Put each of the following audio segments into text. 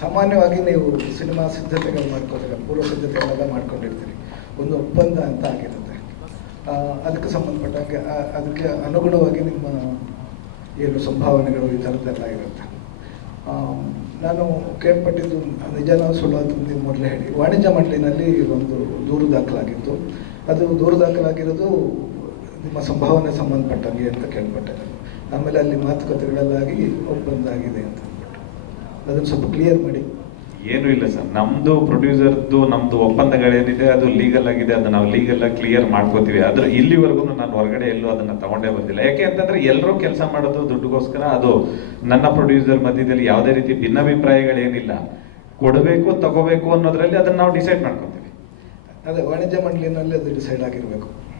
ಸಾಮಾನ್ಯವಾಗಿ ನೀವು ಸಿನಿಮಾ ಸಿದ್ಧತೆಗಳು ಮಾಡ್ಕೋತೀರ, ಪೂರ್ವ ಸಿದ್ಧತೆಗಳೆಲ್ಲ ಮಾಡ್ಕೊಂಡಿರ್ತೀರಿ. ಒಂದು ಒಪ್ಪಂದ ಅಂತ ಆಗಿರುತ್ತೆ. ಅದಕ್ಕೆ ಸಂಬಂಧಪಟ್ಟಂಗೆ ಅದಕ್ಕೆ ಅನುಗುಣವಾಗಿ ನಿಮ್ಮ ಏನು ಸಂಭಾವನೆಗಳು ಈ ಥರದ್ದೆಲ್ಲ ಇರುತ್ತೆ. ನಾನು ಕೇಳ್ಪಟ್ಟಿದ್ದು ನಿಜನೋ ಸುಳ್ಳು ಅಂತ ನೀವು ಮೊದಲೇ ಹೇಳಿ. ವಾಣಿಜ್ಯ ಮಂಡಳಿನಲ್ಲಿ ಒಂದು ದೂರು ದಾಖಲಾಗಿತ್ತು. ಅದು ದೂರು ದಾಖಲಾಗಿರೋದು ನಿಮ್ಮ ಸಂಭಾವನೆ ಸಂಬಂಧಪಟ್ಟಂಗೆ ಅಂತ ಕೇಳ್ಪಟ್ಟೆ. ಆಮೇಲೆ ಅಲ್ಲಿ ಮಾತುಕತೆಗಳಲ್ಲಾಗಿ ಒಪ್ಪಂದ ಆಗಿದೆ ಅಂತ. ಅದನ್ನು ಸ್ವಲ್ಪ ಕ್ಲಿಯರ್ ಮಾಡಿ. ಏನು ಇಲ್ಲ ಸರ್. ನಮ್ದು ಪ್ರೊಡ್ಯೂಸರ್ದು ನಮ್ದು ಒಪ್ಪಂದಗಳೇನಿದೆ ಅದು ಲೀಗಲ್ ಆಗಿದೆ ಅದನ್ನ ನಾವು ಲೀಗಲ್ ಆಗಿ ಕ್ಲಿಯರ್ ಮಾಡ್ಕೋತೀವಿ. ಆದ್ರೆ ಇಲ್ಲಿವರೆಗೂ ನಾನು ಹೊರಗಡೆ ಎಲ್ಲೂ ಅದನ್ನ ತಗೊಂಡೇ ಬಂದಿಲ್ಲ ಯಾಕೆ ಅಂತಂದ್ರೆ ಎಲ್ಲರೂ ಕೆಲಸ ಮಾಡೋದು ದುಡ್ಡುಗೋಸ್ಕರ ಅದು ನನ್ನ ಪ್ರೊಡ್ಯೂಸರ್ ಮಧ್ಯದಲ್ಲಿ ಯಾವುದೇ ರೀತಿ ಭಿನ್ನಾಭಿಪ್ರಾಯಗಳೇನಿಲ್ಲ. ಕೊಡಬೇಕು ತಗೋಬೇಕು ಅನ್ನೋದ್ರಲ್ಲಿ ಅದನ್ನ ನಾವು ಡಿಸೈಡ್ ಮಾಡ್ಕೊತೀವಿ. ಅದೇ ವಾಣಿಜ್ಯ ಮಂಡಳಿನಲ್ಲಿ ಅದು ಡಿಸೈಡ್ ಆಗಿರಬೇಕು.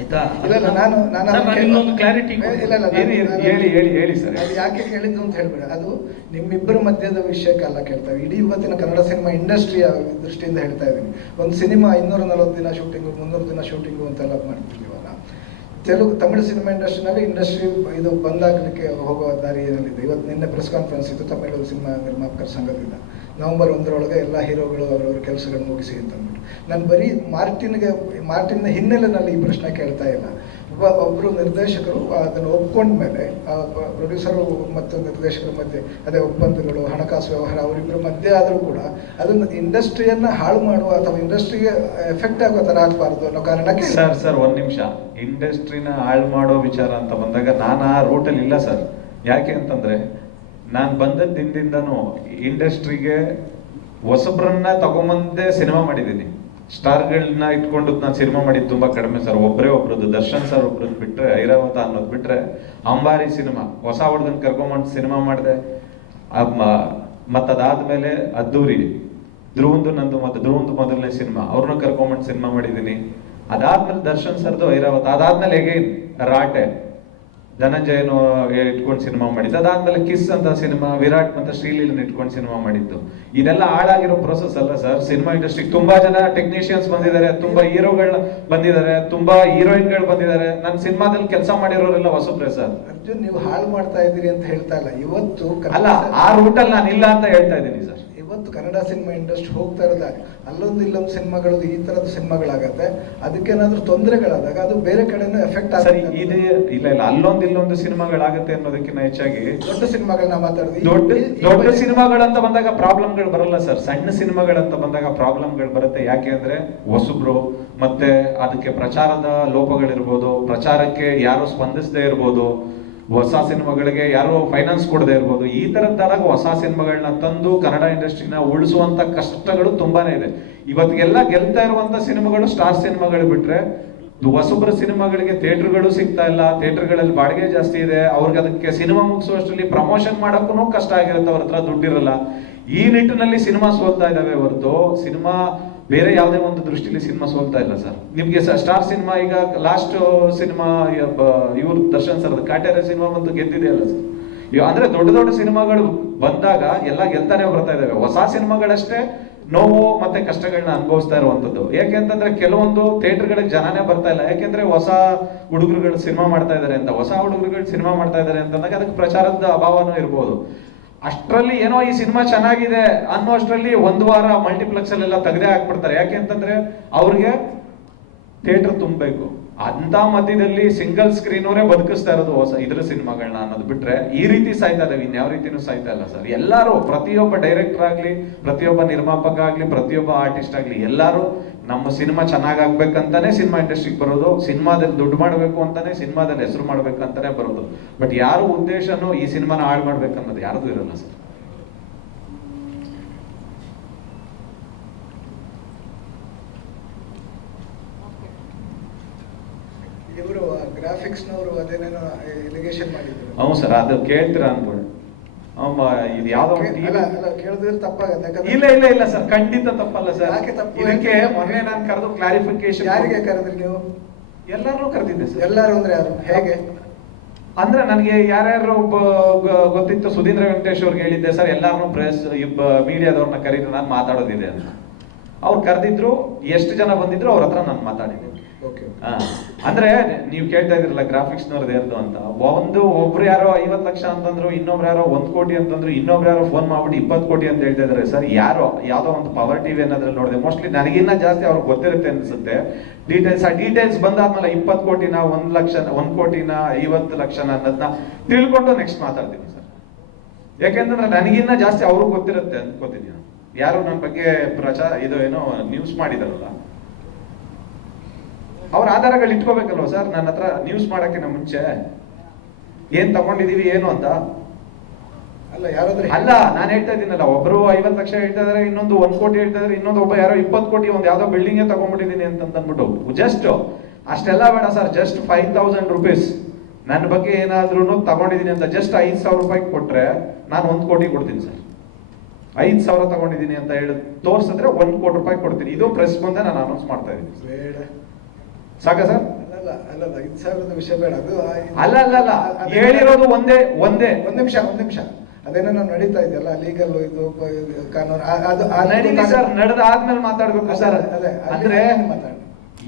ಆಯ್ತಾ? ಇಲ್ಲ ನಾನು ನಾನು ಕ್ಲಾರಿಟಿ ಹೇಳಿ, ಹೇಳಿ, ಹೇಳಿ, ಸರ್. ಅದು ಯಾಕೆ ಕೇಳಿದ್ದು ಅಂತ ಹೇಳ್ಬೇಡ. ಅದು ನಿಮ್ಮಿಬ್ಬರ ಮಧ್ಯದ ವಿಷಯಕ್ಕೆಲ್ಲ ಕೇಳ್ತಾ ಕೇಳ್ತಾವೆ ಇಡೀ ಇವತ್ತಿನ ಕನ್ನಡ ಸಿನಿಮಾ ಇಂಡಸ್ಟ್ರಿಯ ದೃಷ್ಟಿಯಿಂದ ಹೇಳ್ತಾ ಇದ್ದೀನಿ. ಒಂದು ಸಿನಿಮಾ ಇನ್ನೂರ ನಲವತ್ತು ದಿನ ಶೂಟಿಂಗು ಮುನ್ನೂರು ದಿನ ಶೂಟಿಂಗು ಅಂತೆಲ್ಲ ಮಾಡ್ತಿರ್ತೀವಲ್ಲ ತೆಲುಗು ತಮಿಳು ಸಿನಿಮಾ ಇಂಡಸ್ಟ್ರಿನಲ್ಲಿ ಇಂಡಸ್ಟ್ರಿ ಇದು ಬಂದಾಗಲಿಕ್ಕೆ ಹೋಗುವ ದಾರಿ ಏನಲ್ಲಿದೆ ಇವತ್ತು ನಿನ್ನೆ ಪ್ರೆಸ್ ಕಾನ್ಫರೆನ್ಸ್ ಇತ್ತು ತಮಿಳು ಸಿನಿಮಾ ನಿರ್ಮಾಪಕರ ಸಂಘದಿಂದ. ನವೆಂಬರ್ ಒಂದರೊಳಗೆ ಎಲ್ಲ ಹೀರೋಗಳು ಅವರವರ ಕೆಲಸಗಳನ್ನು ಮುಗಿಸಿ ಅಂತ ಅಂದ್ಬಿಟ್ಟು. ನಾನು ಬರೀ ಮಾರ್ಟಿನ್ಗೆ, ಮಾರ್ಟಿನ್ನ ಹಿನ್ನೆಲೆಯಲ್ಲಿ ಈ ಪ್ರಶ್ನೆ ಕೇಳ್ತಾ ಇಲ್ಲ. ಒಬ್ಬ ಒಬ್ಬರು ನಿರ್ದೇಶಕರು ಅದನ್ನು ಒಪ್ಕೊಂಡ್ಮೇಲೆ ಪ್ರೊಡ್ಯೂಸರು ಮತ್ತು ನಿರ್ದೇಶಕರ ಮಧ್ಯೆ, ಅದೇ ಒಪ್ಪಂದಗಳು, ಹಣಕಾಸು ವ್ಯವಹಾರ ಅವರಿಬ್ಬರ ಮಧ್ಯೆ ಆದರೂ ಕೂಡ ಅದನ್ನು ಇಂಡಸ್ಟ್ರಿಯನ್ನು ಹಾಳು ಮಾಡುವ ಅಥವಾ ಇಂಡಸ್ಟ್ರಿಗೆ ಎಫೆಕ್ಟ್ ಆಗೋ ಥರ ಆಗಬಾರ್ದು ಅನ್ನೋ ಕಾರಣಕ್ಕೆ ಸರ್ ಸರ್, ಒಂದು ನಿಮಿಷ. ಇಂಡಸ್ಟ್ರಿನ ಹಾಳು ಮಾಡೋ ವಿಚಾರ ಅಂತ ಬಂದಾಗ ನಾನು ಆ ರೂಟಲ್ಲಿ ಇಲ್ಲ ಸರ್. ಯಾಕೆ ಅಂತಂದ್ರೆ ನಾನು ಬಂದ ದಿನದಿಂದನೂ ಇಂಡಸ್ಟ್ರಿಗೆ ಹೊಸಬ್ರನ್ನ ತಗೊಂಬಂದೆ ಸಿನಿಮಾ ಮಾಡಿದ್ದೀನಿ. ಸ್ಟಾರ್ಗಳನ್ನ ಇಟ್ಕೊಂಡು ನಾನು ಸಿನಿಮಾ ಮಾಡಿದ್ದು ತುಂಬಾ ಕಡಿಮೆ ಸರ್. ಒಬ್ಬರೇ ಒಬ್ರದ್ದು, ದರ್ಶನ್ ಸರ್ ಒಬ್ರದ್ದು ಬಿಟ್ರೆ ಐರಾವತ ಅನ್ನೋದು ಬಿಟ್ರೆ, ಅಂಬಾರಿ ಸಿನಿಮಾ ಹೊಸ ಹುಡುಗನ್ ಕರ್ಕೊಂಬಂದು ಸಿನಿಮಾ ಮಾಡಿದೆ. ಮತ್ತದಾದ್ಮೇಲೆ ಅದ್ದೂರಿ, ಧ್ರುವಂದು ನಂದು ಮತ್ತೆ ಧ್ರುವಂದು ಮೊದಲನೇ ಸಿನಿಮಾ ಅವ್ರನ್ನ ಕರ್ಕೊಂಬಂದು ಸಿನಿಮಾ ಮಾಡಿದ್ದೀನಿ. ಅದಾದ್ಮೇಲೆ ದರ್ಶನ್ ಸರ್ದು ಐರಾವತ ಅದಾದ್ಮೇಲೆ ಹೇಗೆ ರಾಟೆ ಧನಂಜಯನು ಇಟ್ಕೊಂಡು ಸಿನಿಮಾ ಮಾಡಿದ್ದು. ಅದಾದ್ಮೇಲೆ ಕಿಸ್ ಅಂತ ಸಿನಿಮಾ ವಿರಾಟ್ ಮತ್ತೆ ಶ್ರೀಲೀಲನ್ ಇಟ್ಕೊಂಡು ಸಿನಿಮಾ ಮಾಡಿದ್ದು. ಇದೆಲ್ಲ ಹಾಳಾಗಿರೋ ಪ್ರೊಸೆಸ್ ಅಲ್ಲ ಸರ್ ಸಿನಿಮಾ ಇಂಡಸ್ಟ್ರಿ ತುಂಬಾ ಜನ ಟೆಕ್ನಿಷಿಯನ್ಸ್ ಬಂದಿದ್ದಾರೆ ತುಂಬಾ ಹೀರೋಗಳು ಬಂದಿದ್ದಾರೆ ತುಂಬಾ ಹೀರೋಯಿನ್ಗಳು ಬಂದಿದ್ದಾರೆ. ನನ್ನ ಸಿನಿಮಾದಲ್ಲಿ ಕೆಲಸ ಮಾಡಿರೋರೆಲ್ಲ ಹೊಸಬ್ರೆ ಸರ್ ಅರ್ಜುನ್ ನೀವು ಹಾಳು ಮಾಡ್ತಾ ಇದ್ದೀರಿ ಅಂತ ಹೇಳ್ತಾ ಇಲ್ಲ. ಇವತ್ತು ಅಲ್ಲ ಆ ರೂಟಲ್ಲಿ ನಾನು ಇಲ್ಲ ಅಂತ ಹೇಳ್ತಾ ಇದ್ದೀನಿ ಸರ್ ಇವತ್ತು ಕನ್ನಡ ಸಿನಿಮಾ ಇಂಡಸ್ಟ್ರಿ ಹೋಗ್ತಾ ಇರೋದ ಅಲ್ಲೊಂದು ಇಲ್ಲೊಂದು ಸಿನಿಮಾಗಳು ಈ ತರದ ಸಿನಿಮಾಗಳಾಗತ್ತೆ. ಅದಕ್ಕೇನಾದ್ರೂ ತೊಂದರೆಗಳಾದಾಗ ಅದು ಬೇರೆ ಕಡೆನೂ ಎಫೆಕ್ಟ್ ಸರಿ ಆಗುತ್ತೆ ಇದೆ ಇಲ್ಲ ಇಲ್ಲ. ಅಲ್ಲೊಂದು ಇಲ್ಲೊಂದು ಸಿನಿಮಾಗಳಾಗತ್ತೆ ಅನ್ನೋದಕ್ಕಿಂತ ಹೆಚ್ಚಾಗಿ ದೊಡ್ಡ ಸಿನಿಮಾಗಳನ್ನ ಮಾತಾಡಿದ್ವಿ ದೊಡ್ಡ ದೊಡ್ಡ ಸಿನಿಮಾಗಳಂತ ಬಂದಾಗ ಪ್ರಾಬ್ಲಮ್ಗಳು ಬರಲ್ಲ ಸರ್. ಸಣ್ಣ ಸಿನಿಮಾಗಳಂತ ಬಂದಾಗ ಪ್ರಾಬ್ಲಮ್ಗಳು ಬರುತ್ತೆ. ಯಾಕೆ ಅಂದ್ರೆ ಹೊಸಬ್ರು ಮತ್ತೆ ಅದಕ್ಕೆ ಪ್ರಚಾರದ ಲೋಪಗಳಿರ್ಬೋದು ಪ್ರಚಾರಕ್ಕೆ ಯಾರು ಸ್ಪಂದಿಸದೇ ಇರ್ಬೋದು. ಹೊಸ ಸಿನಿಮಾಗಳಿಗೆ ಯಾರು ಫೈನಾನ್ಸ್ ಕೊಡದೇ ಇರ್ಬೋದು, ಈ ತರದ್ದಾದಾಗ ಹೊಸ ಸಿನಿಮಾಗಳನ್ನ ತಂದು ಕನ್ನಡ ಇಂಡಸ್ಟ್ರಿನ ಉಳಿಸುವಂತ ಕಷ್ಟಗಳು ತುಂಬಾನೇ ಇದೆ. ಇವತ್ತಿಗೆಲ್ಲ ಗೆಲ್ತಾ ಇರುವಂತ ಸಿನಿಮಾಗಳು ಸ್ಟಾರ್ ಸಿನಿಮಾಗಳು ಬಿಟ್ರೆ, ಹೊಸಬ್ರ ಸಿನಿಮಾಗಳಿಗೆ ಥಿಯೇಟರ್ಗಳು ಸಿಗ್ತಾ ಇಲ್ಲ, ಥಿಯೇಟರ್ಗಳಲ್ಲಿ ಬಾಡಿಗೆ ಜಾಸ್ತಿ ಇದೆ, ಅವ್ರಿಗೆ ಅದಕ್ಕೆ ಸಿನಿಮಾ ಮುಗಿಸುವಷ್ಟರಲ್ಲಿ ಪ್ರಮೋಷನ್ ಮಾಡೋಕ್ಕೂ ಕಷ್ಟ ಆಗಿರುತ್ತೆ, ಅವ್ರ ಹತ್ರ ದುಡ್ಡಿರಲ್ಲ. ಈ ನಿಟ್ಟಿನಲ್ಲಿ ಸಿನಿಮಾ ಸೋಲ್ತಾ ಇದಾವೆ ಹೊರತು, ಸಿನಿಮಾ ಬೇರೆ ಯಾವುದೇ ಒಂದು ದೃಷ್ಟಿಲಿ ಸಿನಿಮಾ ಸೋಲ್ತಾ ಇಲ್ಲ ಸರ್. ನಿಮಗೆ ಸ್ಟಾರ್ ಸಿನಿಮಾ ಈಗ ಲಾಸ್ಟ್ ಸಿನಿಮಾ ಇವರು ದರ್ಶನ್ ಸರ್ ಕಾಟ್ಯಾರ ಸಿನಿಮಾ ಬಂದು ಗೆದ್ದಿದೆಯಲ್ಲ ಸರ್ ಅಂದ್ರೆ ದೊಡ್ಡ ದೊಡ್ಡ ಸಿನಿಮಾಗಳು ಬಂದಾಗ ಎಲ್ಲ ಗೆಲ್ತಾನೆ ಬರ್ತಾ ಇದಾವೆ. ಹೊಸ ಸಿನಿಮಾಗಳಷ್ಟೇ ನೋವು ಮತ್ತೆ ಕಷ್ಟಗಳನ್ನ ಅನುಭವಿಸ್ತಾ ಇರುವಂತದ್ದು. ಯಾಕೆ ಅಂತಂದ್ರೆ ಕೆಲವೊಂದು ಥಿಯೇಟರ್ಗಳಿಗೆ ಜನನೇ ಬರ್ತಾ ಇಲ್ಲ. ಯಾಕೆಂದ್ರೆ ಹೊಸ ಹುಡುಗರುಗಳು ಸಿನಿಮಾ ಮಾಡ್ತಾ ಇದ್ದಾರೆ ಅಂತ. ಹೊಸ ಹುಡುಗರುಗಳು ಸಿನಿಮಾ ಮಾಡ್ತಾ ಇದ್ದಾರೆ ಅಂತಂದಾಗ ಅದಕ್ಕೆ ಪ್ರಚಾರದ ಅಭಾವನೂ ಇರ್ಬೋದು. ಅಷ್ಟರಲ್ಲಿ ಏನೋ ಈ ಸಿನಿಮಾ ಚೆನ್ನಾಗಿದೆ ಅನ್ನೋ ಅಷ್ಟರಲ್ಲಿ ಒಂದು ವಾರ ಮಲ್ಟಿಪ್ಲೆಕ್ಸ್ ಅಲ್ಲೆಲ್ಲ ತೆಗೆದೇ ಹಾಕ್ಬಿಡ್ತಾರೆ. ಯಾಕೆ ಅಂತಂದ್ರೆ ಅವ್ರಿಗೆ ಥಿಯೇಟರ್ ತುಂಬಬೇಕು. ಅಂತ ಮಧ್ಯದಲ್ಲಿ ಸಿಂಗಲ್ ಸ್ಕ್ರೀನ್ ಅವರೇ ಬದುಕಿಸ್ತಾ ಇರೋದು ಹೊಸ ಇದ್ರ ಸಿನಿಮಾಗಳನ್ನ ಅನ್ನೋದು ಬಿಟ್ರೆ ಈ ರೀತಿ ಸಾಯ್ತಾ ಇದಾವೆ, ಇನ್ಯಾವ ರೀತಿನೂ ಸಾಯ್ತಾ ಇಲ್ಲ ಸರ್. ಎಲ್ಲರೂ, ಪ್ರತಿಯೊಬ್ಬ ಡೈರೆಕ್ಟರ್ ಆಗ್ಲಿ, ಪ್ರತಿಯೊಬ್ಬ ನಿರ್ಮಾಪಕ ಆಗ್ಲಿ, ಪ್ರತಿಯೊಬ್ಬ ಆರ್ಟಿಸ್ಟ್ ಆಗ್ಲಿ, ಎಲ್ಲರೂ ನಮ್ಮ ಸಿನಿಮಾ ಚೆನ್ನಾಗಾಗ್ಬೇಕಂತಾನೆ ಸಿನಿಮಾ ಇಂಡಸ್ಟ್ರಿಗೆ ಬರೋದು, ಸಿನಿಮಾದಲ್ಲಿ ದುಡ್ಡು ಮಾಡಬೇಕು ಅಂತಾನೆ ಸಿನಿಮಾದಲ್ಲಿ ಹೆಸರು ಮಾಡ್ಬೇಕಂತಾನೆ ಬರೋದು. ಬಟ್ ಯಾರು ಉದ್ದೇಶನೂ ಈ ಸಿನಿಮಾನ ಹಾಳು ಮಾಡ್ಬೇಕನ್ನೋದು ಯಾರ್ದು ಇರಲ್ಲ ಸರ್ ಇವರು ಗ್ರಾಫಿಕ್ಸ್ನವರು ಅದೇನೇನೋ ಎಲಿಗೇಷನ್ ಮಾಡಿದ್ರು. ಹ್ಞೂ ಸರ್ ಅದು ಕೇಳ್ತೀರಾ ಅನ್ಕೊಳ್ಳಿ ಅಮ್ಮ ಇದು ಯಾವ್ದೋ ಒಂದು TV ಅಲ್ಲ ಕೇಳಿದ್ರೆ ತಪ್ಪಾಗತ್ತೆ ಯಾಕಂದ್ರೆ ಇಲ್ಲ ಇಲ್ಲ ಇಲ್ಲ ಸರ್ ಖಂಡಿತ ತಪ್ಪಲ್ಲ ಸರ್. ಯಾಕೆ ತಪ್ಪು? ಇದಕ್ಕೆ ಮೊನ್ನೆ ನಾನು ಕರೆದು ಕ್ಲಾರಿಫಿಕೇಶನ್ ಯಾರಿಗೆ ಕರೆದ್ರಿ ನೀವು? ಎಲ್ಲರೂ ಕರೆದಿದ್ದೆ ಸರ್. ಎಲ್ಲರೂ ಅಂದ್ರೆ ಯಾರು? ಹೇಗೆ? ಅಂದ್ರೆ ನನಗೆ ಯಾರ್ಯಾರು ಒಬ್ಬ ಗ- ಗೊತ್ತಿತ್ತು ಸುಧೀಂದ್ರ ವೆಂಕಟೇಶ್ ಅವ್ರಿಗೆ ಹೇಳಿದ್ದೆ ಸರ್ ಎಲ್ಲಾರು ಪ್ರೆಸ್ ಇಬ್ಬ ಮೀಡಿಯಾದವ್ರನ್ನ ಕರೀರಿ ನಾನು ಮಾತಾಡೋದಿದೆ ಅಂತ. ಅವ್ರು ಕರೆದಿದ್ರು ಎಷ್ಟು ಜನ ಬಂದಿದ್ರು ಅವ್ರ ಹತ್ರ ನಾನು ಮಾತಾಡಿದ್ದೆ ಅಂದ್ರೆ ನೀವು ಕೇಳ್ತಾ ಇದ್ರಲ್ಲ ಗ್ರಾಫಿಕ್ಸ್ ನವ್ರದ್ದು ಅಂತ. ಒಂದು ಒಬ್ರು ಯಾರೋ ಐವತ್ ಲಕ್ಷ ಅಂತಂದ್ರು, ಇನ್ನೊಬ್ರು ಯಾರೋ ಒಂದ್ ಕೋಟಿ ಅಂತಂದ್ರು, ಇನ್ನೊಬ್ರು ಯಾರೋ ಫೋನ್ ಮಾಡ್ಬಿಟ್ಟು ಇಪ್ಪತ್ತು ಕೋಟಿ ಅಂತ ಹೇಳ್ತಾ ಇದಾರೆ. ಸರ್, ಯಾರೋ, ಯಾವ್ದೋ ಒಂದು ಪವರ್ ಟಿವಿ ಅನ್ನೋದ್ರಲ್ಲಿ ನೋಡಿದೆ. ಮೋಸ್ಟ್ಲಿ ನನಗಿನ್ನ ಜಾಸ್ತಿ ಅವ್ರಿಗೆ ಗೊತ್ತಿರುತ್ತೆ ಅನ್ಸುತ್ತೆ. ಡೀಟೇಲ್ಸ್ ಆ ಡೀಟೇಲ್ಸ್ ಬಂದಾದ್ಮೇಲೆ ಇಪ್ಪತ್ತು ಕೋಟಿನ, ಒಂದ್ ಲಕ್ಷ ಒಂದ್ ಕೋಟಿನ, ಐವತ್ತು ಲಕ್ಷನ ಅನ್ನೋದನ್ನ ತಿಳ್ಕೊಂಡು ನೆಕ್ಸ್ಟ್ ಮಾತಾಡ್ತೀನಿ ಸರ್. ಯಾಕೆಂತಂದ್ರೆ ನನಗಿನ್ನ ಜಾಸ್ತಿ ಅವ್ರಿಗೆ ಗೊತ್ತಿರುತ್ತೆ ಅನ್ಕೋತೀನಿ. ಯಾರು ನನ್ನ ಬಗ್ಗೆ ಪ್ರಚಾರ ಇದು ಏನೋ ನ್ಯೂಸ್ ಮಾಡಿದಾರಲ್ಲ. ಅವ್ರ ಆಧಾರಗಳು ಇಟ್ಕೋಬೇಕಲ್ವ ಸರ್? ನನ್ನ ಹತ್ರ ನ್ಯೂಸ್ ಮಾಡೋಕ್ಕಿಂತ ಮುಂಚೆ. ಏನ್ ತಗೊಂಡಿದೀವಿ ಏನು ಅಂತ? ಅಲ್ಲ ಯಾರಾದ್ರೂ ಅಲ್ಲ ನಾನು ಹೇಳ್ತಾ ಇದ್ದೀನಲ್ಲ ಒಬ್ರು ಐವತ್ತು ಲಕ್ಷ ಹೇಳ್ತಾ ಇದಾರೆ ಇನ್ನೊಂದು ಒಂದ್ ಕೋಟಿ ಹೇಳ್ತಾ ಇದಾರೆ ಇನ್ನೊಂದು ಒಬ್ಬ ಯಾರೋ ಇಪ್ಪತ್ತು ಕೋಟಿ ಒಂದು ಯಾವ್ದೋ ಬಿಲ್ಡಿಂಗ್ ತಗೊಂಡ್ಬಿಟ್ಟಿದೀನಿ ಅಂತ ಅಂದ್ಬಿಟ್ಟು ಜಸ್ಟ್ ಅಷ್ಟೆಲ್ಲ ಬೇಡ sir just five thousand rupees ನನ್ನ ಬಗ್ಗೆ ಏನಾದ್ರೂ ತಗೊಂಡಿದ್ದೀನಿ ಅಂತ ಜಸ್ಟ್ ಐದು ಸಾವಿರ ರೂಪಾಯಿ ಕೊಟ್ರೆ ನಾನು ಒಂದ್ ಕೋಟಿ ಕೊಡ್ತೀನಿ ಸರ್. ಐದು ಸಾವಿರ ತಗೊಂಡಿದ್ದೀನಿ ಅಂತ ಹೇಳಿ ತೋರ್ಸಿದ್ರೆ ಒಂದ್ ಕೋಟಿ ರೂಪಾಯಿ ಕೊಡ್ತೀನಿ. ಇದು ಪ್ರೆಸ್ ಮುಂದೆ ನಾನು ಅನೌನ್ಸ್ ಮಾಡ್ತಾ ಇದ್ದೀನಿ. ಬೇಡ. ಸಾಕ ಸರ್? ಅಲ್ಲ ಅಲ್ಲ ಅಲ್ಲ ಹೇಳಿರೋದು ಒಂದೇ ಒಂದೇ. ಒಂದ್ ನಿಮಿಷ ಒಂದ್ ನಿಮಿಷ. ಅದೇನೋ ನಡೀತಾ ಇದೆಯಲ್ಲ ಲೀಗಲ್ ಇದು ಕಾನೂನು ಅದು ನಡೀಲಿ ಸರ್ ನಡೆದ ಆದ್ಮೇಲೆ ಮಾತಾಡ್ಬೇಕು ಸರ್. ಅದೇ, ಅದೇ, ಅಂದ್ರೆ ಮಾತಾಡಿ.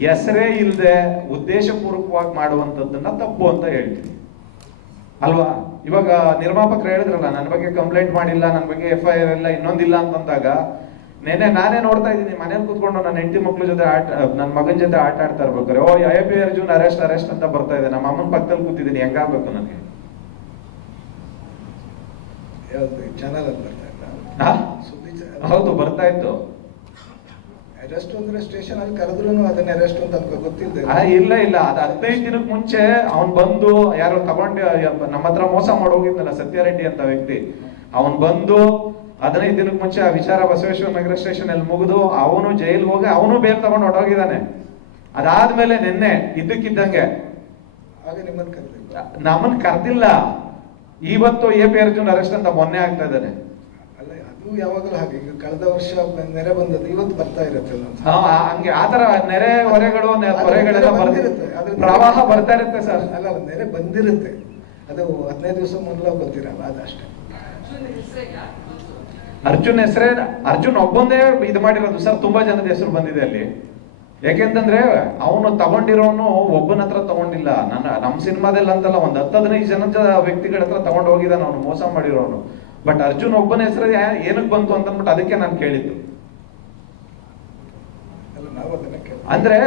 ಹೆಸರೇ ಇಲ್ಲದೆ ಉದ್ದೇಶಪೂರ್ವಕವಾಗಿ ಮಾಡುವಂತದ್ದನ್ನ ತಪ್ಪು ಅಂತ ಹೇಳ್ತೀನಿ. ಅಲ್ವಾ? ಇವಾಗ ನಿರ್ಮಾಪಕರು ಹೇಳಿದ್ರಲ್ಲ ನನ್ನ ಬಗ್ಗೆ ಕಂಪ್ಲೇಂಟ್ ಮಾಡಿಲ್ಲ ನನ್ನ ಬಗ್ಗೆ ಎಫ್ ಐ ಆರ್ ಇಲ್ಲ ಇನ್ನೊಂದಿಲ್ಲ ಅಂತಂದಾಗ ನೆನೆ ನಾನೇ ನೋಡ್ತಾ ಇದ್ದೀನಿ ಮನೇಲಿ ಕೂತ್ಕೊಂಡು ನನ್ನ ಹೆಂಡತಿ ಮಕ್ಳ ಜೊತೆ ಆಟ ನನ್ನ ಮಗನ ಜೊತೆ ಆಟ ಆಡ್ತಾ ಇರ್ಬೇಕಾರೆ O I P Arjun arrest arrest ಅಂತ ಬರ್ತಾ ಇದೆ. ನಮ್ಮ ಅಮ್ಮನ ಪಕ್ಕದಲ್ಲಿ ಕೂತಿದ್ದೀನಿ. ಹೆಂಗಾಗ್ಬೇಕು ನನಗೆ? ಚಾನಲ್ ಬರ್ತಾ? ಇಲ್ಲ ಹೌದು ಬರ್ತಾ ಇತ್ತು. ಅರೆಸ್ಟ್ ಅಂದ್ರೆ ಸ್ಟೇಷನ್ ಅಲ್ಲಿ ಕರೆದ್ರು ಅದನ್ನ ಅರೆಸ್ಟ್ ಅಂತ ಅನ್ಕೋ ಗೊತ್ತಿಲ್ಲ ಇಲ್ಲ. ಇಲ್ಲ ಅದ ಹದಿನೈದು ದಿನಕ್ಕೆ ಮುಂಚೆ ಅವ್ನ್ ಬಂದು ಯಾರೋ ತಗೊಂಡು ನಮ್ಮ ಹತ್ರ ಮೋಸ ಮಾಡಿ ಹೋಗಿದ್ನಲ್ಲ ಸತ್ಯಾರೆಡ್ಡಿ ಅಂತ ವ್ಯಕ್ತಿ. ಅವನ್ ಬಂದು ಹದಿನೈದು ದಿನಕ್ಕೆ ಮುಂಚೆ ಆ ವಿಚಾರ ಬಸವೇಶ್ವರ ನಗರ ಸ್ಟೇಷನ್ ಅಲ್ಲಿ ಮುಗಿದು ಅವನು ಜೈಲ್ ಹೋಗಿ ಅವನು ಬೇಲ್ ತಗೊಂಡು ಹೊಟ್ಟೋಗಿದ್ದಾನೆ ಅದಾದ್ಮೇಲೆ ನಿನ್ನೆ ಇದ್ದಕ್ಕಿದ್ದಂಗೆ ಆಗ ನಿಮ್ಮನ್ನ ಕರೆದಿಲ್ಲ ನಮ್ಮನ್ ಕರ್ದಿಲ್ಲ. ಇವತ್ತು ಎ ಪಿ ಅರ್ಜುನ್ ಅರೆಸ್ಟ್ ಅಂತ ಮೊನ್ನೆ ಆಗ್ತಾ ಇದ್ದಾನೆ. ಅಲ್ಲ ಅದು ಯಾವಾಗಲೂ ಹಾಗೆ. ಈಗ ಕಳೆದ ವರ್ಷ ನೆರೆ ಬಂದದ್ದು ಇವತ್ತು ಬರ್ತಾ ಇರುತ್ತೆ ಹಂಗೆ. ಆತರ ನೆರೆ ಹೊರೆಗಳು ಹೊರೆಗಳೆಲ್ಲ ನೆರೆ ಬರ್ತಿರುತ್ತೆ. ಪ್ರವಾಹ ಬರ್ತಾ ಇರುತ್ತೆ ಸರ್. ಅಲ್ಲ ಅಲ್ಲ, ನೆರೆ ಬಂದಿರುತ್ತೆ. ಅದು ಹದಿನೈದು ದಿವಸ ಮೊದಲು ಗೊತ್ತಿರಲ್ಲ ಅದಷ್ಟೇ ಅರ್ಜುನ್ ಹೆಸರೇ ಅರ್ಜುನ್ ಒಬ್ಬಂದೇ ಇದು ಮಾಡಿರೋದು ಸರ್ ತುಂಬಾ ಜನದ ಹೆಸರು ಬಂದಿದೆ ಅಲ್ಲಿ. ಯಾಕೆಂತಂದ್ರೆ ಅವನು ತಗೊಂಡಿರೋನು ಒಬ್ಬನ ಹತ್ರ ತಗೊಂಡಿಲ್ಲ. ನನ್ನ ನಮ್ಮ ಸಿನಿಮಾದಲ್ಲಿ ಅಂತಲ್ಲ ಒಂದ್ ಹತ್ತು ಹದಿನೈದು ಜನದ ವ್ಯಕ್ತಿಗಳ ಹತ್ರ ತಗೊಂಡು ಹೋಗಿದ್ದಾನೆ ಅವನು ಮೋಸ ಮಾಡಿರೋನು. ಬಟ್ ಅರ್ಜುನ್ ಒಬ್ಬನ ಹೆಸರು ಏನಕ್ಕೆ ಬಂತು ಅಂತಂದ್ಬಿಟ್ಟು ಅದಕ್ಕೆ ನಾನು ಕೇಳಿದ್ದು. ಅಂದ್ರೆ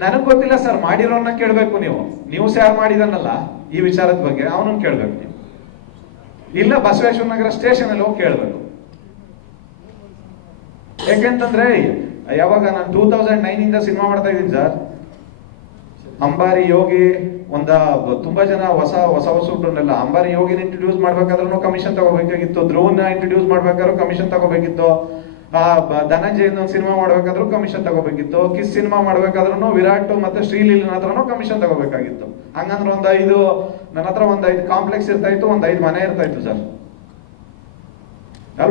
ನನಗ್ ಗೊತ್ತಿಲ್ಲ ಸರ್ ಮಾಡಿರೋನ್ನ ಕೇಳ್ಬೇಕು ನೀವು. ನೀವು ಯಾರು ಮಾಡಿದಾನಲ್ಲ ಈ ವಿಚಾರದ ಬಗ್ಗೆ ಅವನನ್ನ ಕೇಳ್ಬೇಕು ನೀವು. ಇಲ್ಲ ಬಸವೇಶ್ವರ ನಗರ ಸ್ಟೇಷನ್ ಅಲ್ಲಿ ಹೋಗಿ ಕೇಳ್ಬೇಕು. ಯಾಕೆಂತಂದ್ರೆ, ಯಾವಾಗ ನಾನು ಟೂ ತೌಸಂಡ್ ನೈನ್ ಇಂದ ಸಿನಿಮಾ ಮಾಡ್ತಾ ಇದ್ದೀನಿ ಸರ್ ಅಂಬಾರಿ ಯೋಗಿ ಒಂದ ತುಂಬಾ ಜನ ಹೊಸ ಹೊಸ ಹೊಸ ಹುಟ್ಟನ್ನೆಲ್ಲ ಅಂಬಾರಿ ಯೋಗಿನ ಇಂಟ್ರೊಡ್ಯೂಸ್ ಮಾಡ್ಬೇಕಾದ್ರೂ ಕಮಿಷನ್ ತಗೋಬೇಕಾಗಿತ್ತು ಧ್ರುವನ್ನ ಇಂಟ್ರೊಡ್ಯೂಸ್ ಮಾಡ್ಬೇಕಾದ್ರೂ ಕಮಿಷನ್ ತಗೋಬೇಕಿತ್ತು. ಆ ಒಂದು ಸಿನಿಮಾ ಮಾಡ್ಬೇಕಾದ್ರೂ ಕಮಿಷನ್ ತಗೋಬೇಕಿತ್ತು. ಕಿಸ್ ಸಿನಿಮಾ ಮಾಡ್ಬೇಕಾದ್ರೂ ವಿರಾಟ್ ಮತ್ತೆ ಶ್ರೀಲೀಲನ ಹತ್ರನೂ ಕಮಿಷನ್ ತಗೋಬೇಕಾಗಿತ್ತು. ಹಂಗಂದ್ರೆ ಒಂದ್ ಐದು, ನನ್ನ ಹತ್ರ ಒಂದ್ ಐದು ಕಾಂಪ್ಲೆಕ್ಸ್ ಇರ್ತಾ ಇತ್ತು, ಒಂದ್ ಐದು ಮನೆ ಇರ್ತಾ ಇತ್ತು ಸರ್.